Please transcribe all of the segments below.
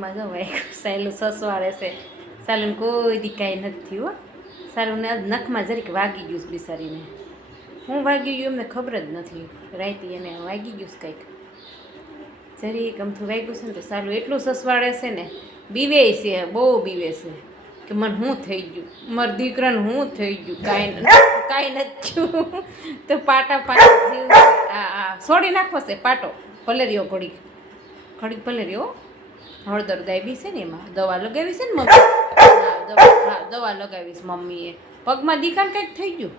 માં જવાય સાયલું સસવાડે છે. સાલું કોઈ દી કાંઈ નથી થયું. સાલું આજ નખમાં જરીક વાગી ગયું બિચારીને. હું વાગી ગયું એમને ખબર જ નથી. રાઈતી એને વાગી ગયું કંઈક જરીક અમથું વાગ્યું છે ને તો સાલું એટલું સસવાડે છે ને, બીવે છે, બહુ બીવે છે કે મને શું થઈ ગયું, મારા દીકરાને શું થઈ ગયું, કાંઈ નથી થયું. તો પાટા છોડી નાખવો છે પાટો, ભલે રહ્યો ઘડીક ભલે રહ્યો. હળદર ગાયબી છે ને એમાં દવા લગાવી છે ને મમ્મી. દવા લગાવીશ મમ્મીએ. પગમાં દીકરાને કંઈક થઈ ગયું,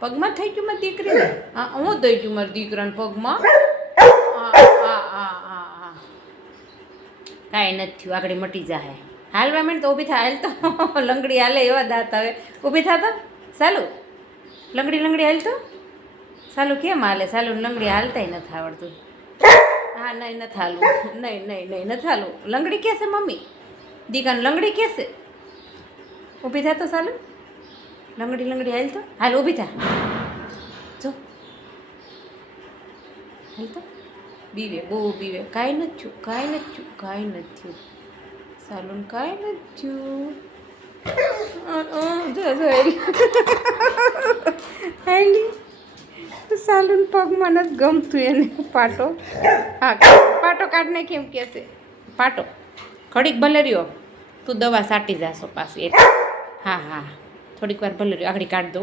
પગમાં થઈ ગયું મારી દીકરીને. હા, હું દઈ ગયું મારા દીકરાને પગમાં. હા કાંઈ નથી થયું, આગળ મટી જાહે. હાલવા માંડ તો ઊભી થાય. હાલ તો લંગડી હાલે એવા દાંત આવે. ઊભી થા તો સાલું, લંગડી હાલ તો સાલું. કેમ હાલે સાલું? લંગડી હાલતાય નથી આવડતું. હા નહીં નથી હાલવું, નહીં નથી હાલવું. લંગડી કહેશે મમ્મી, દીકાને લંગડી કહેશે. ઊભી થા તો સાલું, લંગડી હાલ તો. હાલ ઊભી થા, જો હાલ તો. બીવે, બહુ બીવે. કાંઈ નથી થયું સાલું, કાંઈ નથી થયું. જો હાલી સાલુન પગમાં નથી ગમતું એને પાટો. હા, પાટો કાઢ નાખી એમ કહેશે. પાટો ઘડીક ભલે રહ્યો, તું દવા સાટી જાશો પાછી એટલે. હા થોડીક વાર ભલે રહ્યો, આગળ કાઢ દો.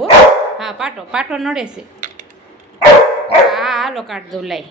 હા પાટો નડે છે. હા હાલો કાઢ દો. લાઈ